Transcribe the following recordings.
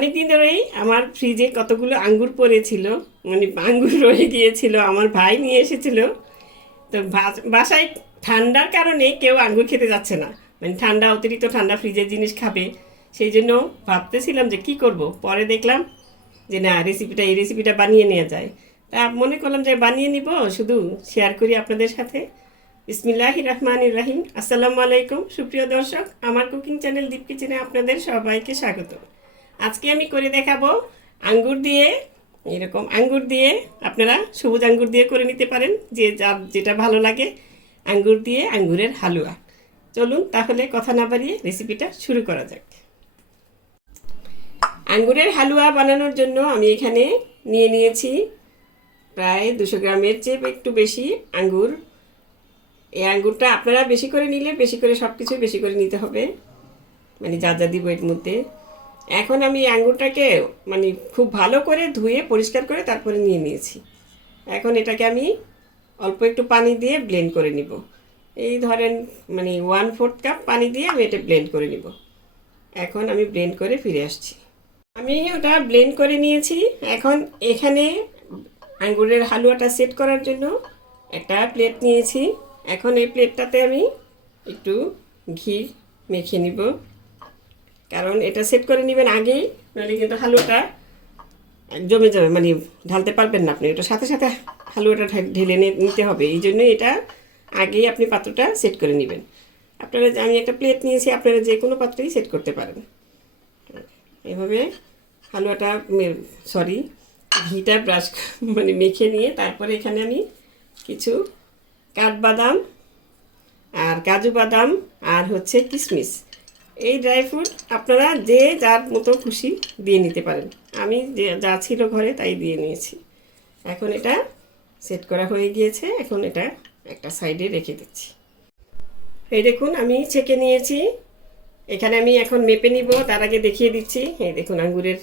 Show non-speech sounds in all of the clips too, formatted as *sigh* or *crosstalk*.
অনেক দিন ধরেই আমার ফ্রিজে কতগুলো আঙ্গুর পড়েছিল মানে আঙ্গুর *laughs* রয়ে গিয়েছিল, আমার ভাই নিয়ে এসেছিল। তো বাসায় ঠান্ডার কারণে কেউ আঙ্গুর খেতে যাচ্ছে না। মানে ঠান্ডা, অতিরিক্ত ঠান্ডা ফ্রিজের জিনিস খাবে। সেই জন্য ভাবতেছিলাম যে কি করব? পরে দেখলাম যে না রেসিপিটা এই রেসিপিটা বানিয়ে নেওয়া যায়। তা মনে করলাম যে বানিয়ে নিব, শুধু শেয়ার করি আপনাদের সাথে। বিসমিল্লাহ রহমান রাহিম। আসসালামু আলাইকুম। সুপ্রিয় দর্শক, আমার কুকিং চ্যানেল দীপ কিচেনে আপনাদের সবাইকে স্বাগত। আজকে আমি করে দেখাবো আঙ্গুর দিয়ে, এরকম আঙ্গুর দিয়ে আপনারা সবুজ আঙ্গুর দিয়ে করে নিতে পারেন, যে যার যেটা ভালো লাগে, আঙ্গুর দিয়ে আঙ্গুরের হালুয়া। চলুন তাহলে কথা না বাড়িয়ে রেসিপিটা শুরু করা যাক। আঙ্গুরের হালুয়া বানানোর জন্য আমি এখানে নিয়ে নিয়েছি প্রায় দুশো গ্রামের চেয়ে একটু বেশি আঙ্গুর। এই আঙ্গুরটা আপনারা বেশি করে নিলে বেশি করে সব কিছু বেশি করে নিতে হবে। মানে যা যা দিব এর মধ্যে। এখন আমি আঙ্গুরটাকে মানে খুব ভালো করে ধুয়ে, পরিষ্কার করে তারপরে নিয়ে নিয়েছি। এখন এটাকে আমি অল্প একটু পানি দিয়ে ব্লেন্ড করে নিব। এই ধরেন মানে ওয়ান ফোর্থ কাপ পানি দিয়ে আমি এটা ব্লেন্ড করে নিব। এখন আমি ব্লেন্ড করে ফিরে আসছি। আমি ওটা ব্লেন্ড করে নিয়েছি। এখন এখানে আঙ্গুরের হালুয়াটা সেট করার জন্য একটা প্লেট নিয়েছি। এখন এই প্লেটটাতে আমি একটু ঘি মেখে নিব। কারণ এটা সেট করে নেবেন আগেই নাহলে কিন্তু হালুয়াটা জমে যাবে মানে ঢালতে পারবেন না আপনি। এটা সাথে সাথে হালুয়াটা ঢেলে নিতে হবে। এই জন্য এটা আগেই আপনি পাত্রটা সেট করে নেবেন। আপনারা আমি একটা প্লেট নিয়েছি, আপনারা যে কোনো পাত্রেই সেট করতে পারেন। এভাবে হালুয়াটা সরি ঘিটা ব্রাশ *laughs* মানে মেখে নিয়ে তারপরে এখানে আমি কিছু কাঠবাদাম আর কাজু বাদাম আর হচ্ছে কিশমিশ এই ড্রাই ফ্রুট আপনারা যে যার মতো খুশি দিয়ে নিতে পারেন। আমি যে, যা ছিল ঘরে তাই দিয়ে নিয়েছি। এখন এটা সেট করা হয়ে গিয়েছে। এখন এটা একটা সাইডে রেখে দিচ্ছি। এই দেখুন, আমি ছেঁকে নিয়েছি। এখানে আমি এখন মেপে নিব। তার আগে দেখিয়ে দিচ্ছি। এই দেখুন, আঙ্গুরের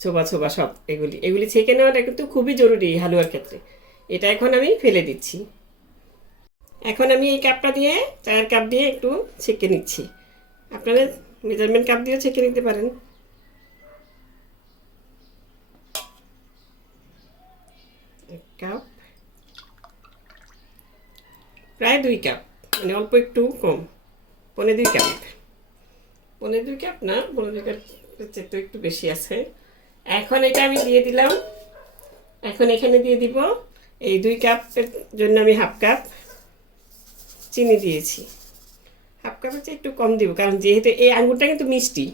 ছোবা ছোবা সব এগুলি। এগুলি ছেঁকে নেওয়াটা কিন্তু খুবই জরুরি হালুয়ার ক্ষেত্রে। এটা এখন আমি ফেলে দিচ্ছি। এখন আমি এই কাপটা দিয়ে, চায়ের কাপ দিয়ে একটু ছেঁকে নিচ্ছি। আপনারা মেজারমেন্ট কাপ দিয়েও ছেঁকে নিতে পারেন। কাপ। প্রায় দুই কাপ মানে অল্প একটু কম, পনে দুই কাপ। পনে দুই কাপ না, পনে দুই কাপ তো একটু বেশি আছে। এখন এটা আমি দিয়ে দিলাম। এখন এখানে দিয়ে দিব। এই দুই কাপের জন্য আমি হাফ কাপ চিনি দিয়েছি। হাফ কাপের চেয়ে একটু কম দিব, কারণ যেহেতু এই আঙ্গুরটা কিন্তু মিষ্টি।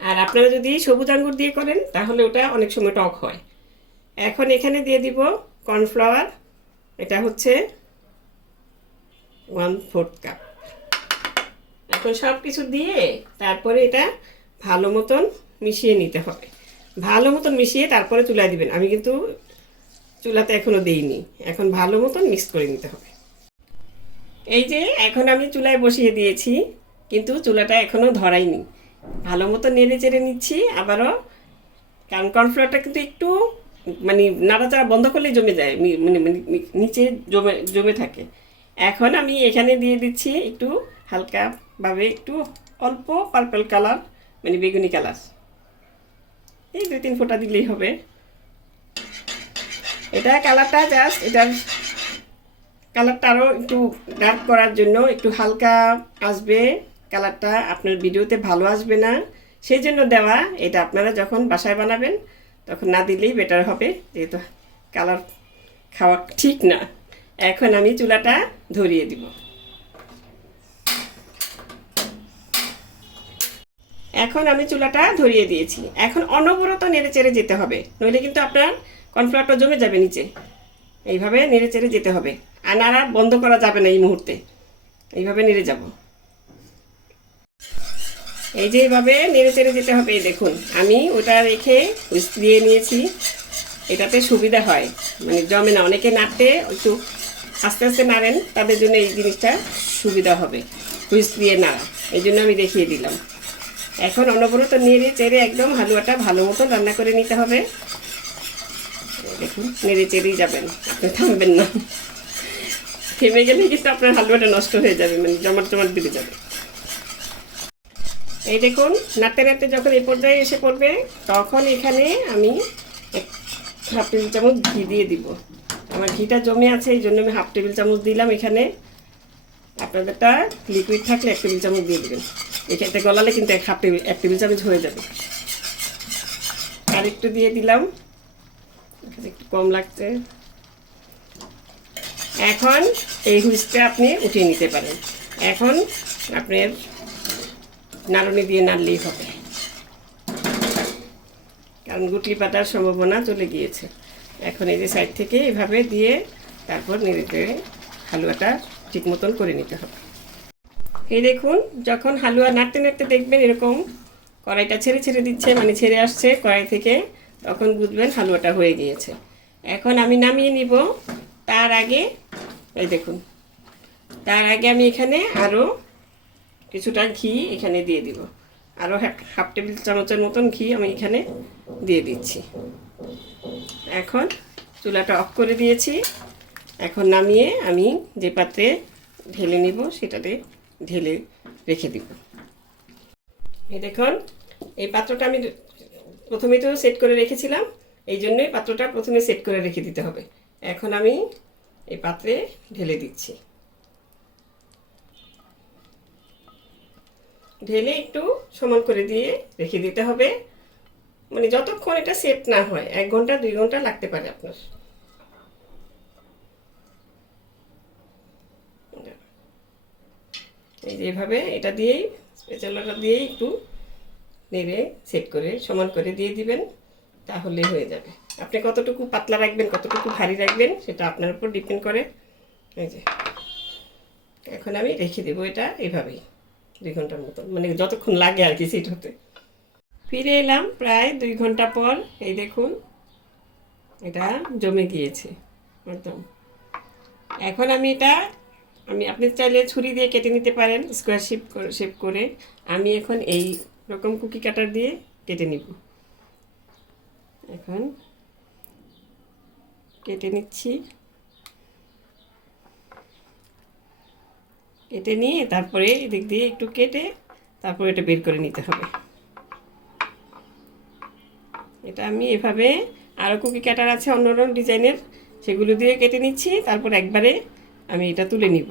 আর আপনারা যদি সবুজ আঙ্গুর দিয়ে করেন, তাহলে ওটা অনেক সময় টক হয়। এখন এখানে দিয়ে দিব কর্নফ্লাওয়ার। এটা হচ্ছে ওয়ান ফোর্থ কাপ। এখন সব কিছু দিয়ে তারপরে এটা ভালো মতন মিশিয়ে নিতে হবে। ভালো মতন মিশিয়ে তারপরে চুলায় দিবেন। আমি কিন্তু চুলাতে এখনও দিইনি। এখন ভালো মতন মিক্স করে নিতে হবে। এই যে এখন আমি চুলায় বসিয়ে দিয়েছি, কিন্তু চুলাটা এখনও ধরাইনি। ভালো মতো নেড়ে চেড়ে নিচ্ছি, আবারও কারণ কর্নফ্লাওয়ারটা কিন্তু একটু মানে নাড়াচাড়া বন্ধ করলেই জমে যায় মানে মানে নিচে জমে জমে থাকে। এখন আমি এখানে দিয়ে দিচ্ছি একটু হালকাভাবে একটু অল্প পার্পল কালার মানে বেগুনি কালার। এই দুই তিন ফোঁটা দিলেই হবে। এটা কালারটা জাস্ট এটার কালারটা আরও একটু ডার্ক করার জন্য একটু হালকা আসবে। কালারটা আপনার ভিডিওতে ভালো আসবে না। সেই জন্য দেওয়া, এটা আপনারা যখন বাসায় বানাবেন, তখন না দিলেই বেটার হবে, যেহেতু কালার খাওয়া ঠিক না। এখন আমি চুলাটা ধরিয়ে দিব। এখন আমি চুলাটা ধরিয়ে দিয়েছি। এখন অনবরত নেড়ে চেড়ে যেতে হবে। নইলে কিন্তু আপনার কর্নফ্লাওয়ারটা জমে যাবে নিচে। এইভাবে নেড়ে চেড়ে যেতে হবে। আর নাড়া বন্ধ করা যাবে না এই মুহূর্তে। এইভাবে নেড়ে যাব। এই যে এইভাবে নেড়ে চেড়ে যেতে হবে দেখুন, আমি ওটা রেখে হুইস্ক দিয়ে নিয়েছি। এটাতে সুবিধা হয় মানে জমে না। অনেকে নাড়তে একটু আস্তে আস্তে নাড়েন, তাদের জন্য এই জিনিসটা সুবিধা হবে হুইস্ক দিয়ে নাড়া। এই জন্য আমি দেখিয়ে দিলাম। এখন অনবরত নেড়ে চেড়ে একদম হালুয়াটা ভালো মতো রান্না করে নিতে হবে। দেখুন, নেড়ে চেড়েই যাবেন, আপনি থামবেন না। থেমে গেলে কিন্তু আপনার হালুয়াটা নষ্ট হয়ে যাবে? মানে জমাট জমাট দিতে যাবে। এই দেখুন, নাড়তে নাড়তে যখন এই পর্যায়ে এসে পড়বে, তখন এখানে আমি হাফ টেবিল চামচ ঘি দিয়ে দিব। আমার ঘিটা জমে আছে, এই জন্য আমি হাফ টেবিল চামচ দিলাম এখানে। আপনাদেরটা লিকুইড থাকলে এক টেবিল চামচ দিয়ে দেবেন। এখানতে গলালে কিন্তু এক হাফ টেবিল, এক টেবিল চামচ হয়ে যাবে। আর একটু দিয়ে দিলাম। একটু কম লাগছে। এখন এই হুইসটা আপনি উঠিয়ে নিতে পারেন। এখন আপনার নাড়নি দিয়ে নাড়লেই হবে। কারণ গুটলি পাতার সম্ভাবনা চলে গিয়েছে। এখন এই যে সাইড থেকে এভাবে দিয়ে তারপর নেড়ে চেড়ে হালুয়াটা ঠিক মতন করে নিতে হবে। এই দেখুন, যখন হালুয়া নাড়তে নাড়তে দেখবেন এরকম কড়াইটা ছেড়ে ছেড়ে দিচ্ছে মানে ছেড়ে আসছে কড়াই থেকে, তখন বুঝবেন হালুয়াটা হয়ে গিয়েছে। এখন আমি নামিয়ে নিব। তার আগে এই দেখুন। তার আগে আমি এখানে আরও কিছুটা ঘি এখানে দিয়ে দিব। আরও হাফ টেবিল চামচের মতন ঘি আমি এখানে দিয়ে দিচ্ছি। এখন চুলাটা অফ করে দিয়েছি। এখন নামিয়ে আমি যে পাত্রে ঢেলে নিব সেটাতে ঢেলে রেখে দিব। এই দেখুন, এই পাত্রটা আমি প্রথমে তো সেট করে রেখেছিলাম। এই জন্যই পাত্রটা প্রথমে সেট করে রেখে দিতে হবে। এখন আমি এই পাত্রে ঢেলে দিচ্ছি। ঢেলে একটু সমান করে দিয়ে রেখে দিতে হবে। মানে যতক্ষণ এটা সেট না হয়, এক ঘণ্টা, দুই ঘণ্টা লাগতে পারে আপনার। এই যে এভাবে এটা দিয়েই স্পেশালটা দিয়েই একটু নেড়ে, সেট করে, সমান করে দিয়ে দিবেন। তাহলে হয়ে যাবে। আপনি কতটুকু পাতলা রাখবেন, কতটুকু ভারী রাখবেন, সেটা আপনার উপর ডিপেন্ড করে। এই যে, এখন আমি রেখে দেবো এটা এভাবেই, দুই ঘণ্টার মতো। মানে যতক্ষণ লাগে আর কি সেট হতে ফিরে এলাম প্রায় দুই ঘণ্টা পর, এই দেখুন, এটা জমে গিয়েছে, একদম। এখন আমি এটা, আমি, আপনি চাইলে ছুরি দিয়ে কেটে নিতে পারেন স্কোয়ার শেপ শেপ করে। আমি এখন এই রকম কুকি কাটার দিয়ে কেটে নিব। এখন কেটে নিচ্ছি। কেটে নিয়ে তারপরে এদিক দিয়ে একটু কেটে তারপরে এটা বের করে নিতে হবে। এটা আমি এভাবে আরও কুকি কাটার আছে অন্য ডিজাইনের, সেগুলো দিয়ে কেটে নিচ্ছি, তারপর একবারে আমি এটা তুলে নিব।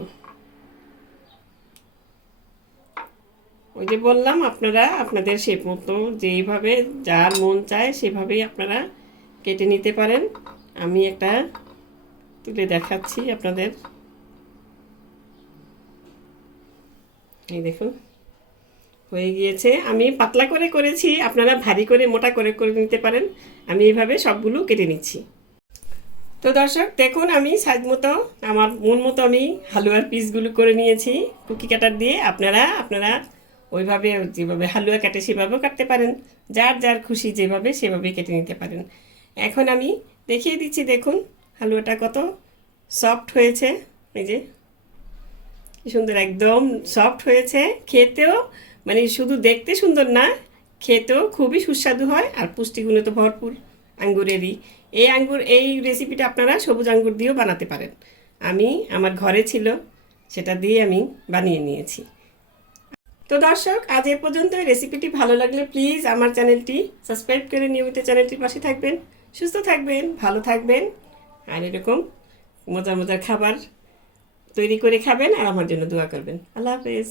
ওই যে বললাম, আপনারা আপনাদের শেপ মতো যেইভাবে যার মন চায় সেভাবেই আপনারা কেটে নিতে পারেন। আমি একটা তুলে দেখাচ্ছি আপনাদের। এই দেখুন, হয়ে গিয়েছে। আমি পাতলা করে করেছি, আপনারা ভারী করে, মোটা করে করে নিতে পারেন। আমি এইভাবে সবগুলো কেটে নিচ্ছি। তো দর্শক, দেখুন, আমি সাইজ মতো, আমার মন মতো আমি হালুয়ার পিসগুলো করে নিয়েছি। কুকি কাটার দিয়ে আপনারা আপনারা ওইভাবে যেভাবে হালুয়া কাটে সেভাবেও কাটতে পারেন। যার যার খুশি যেভাবে সেভাবে কেটে নিতে পারেন। এখন আমি দেখিয়ে দিচ্ছি, দেখুন হালুয়াটা কত সফট হয়েছে। এই যে সুন্দর, একদম সফট হয়েছে। খেতেও মানে শুধু দেখতে সুন্দর না, খেতেও খুবই সুস্বাদু হয় আর পুষ্টিগুণে তো ভরপুর আঙ্গুরেরই। এই আঙ্গুর, এই রেসিপিটা আপনারা সবুজ আঙ্গুর দিয়েও বানাতে পারেন। আমি, আমার ঘরে ছিল, সেটা দিয়ে আমি বানিয়ে নিয়েছি। তো দর্শক, আজ এ পর্যন্ত রেসিপিটি ভালো লাগলে প্লিজ আমার চ্যানেলটি সাবস্ক্রাইব করে নিয়মিত চ্যানেলটির পাশে থাকবেন। সুস্থ থাকবেন, ভালো থাকবেন, আর এরকম মজার মজার খাবার তৈরি করে খাবেন আর আমার জন্য দোয়া করবেন। আল্লাহ হাফেজ।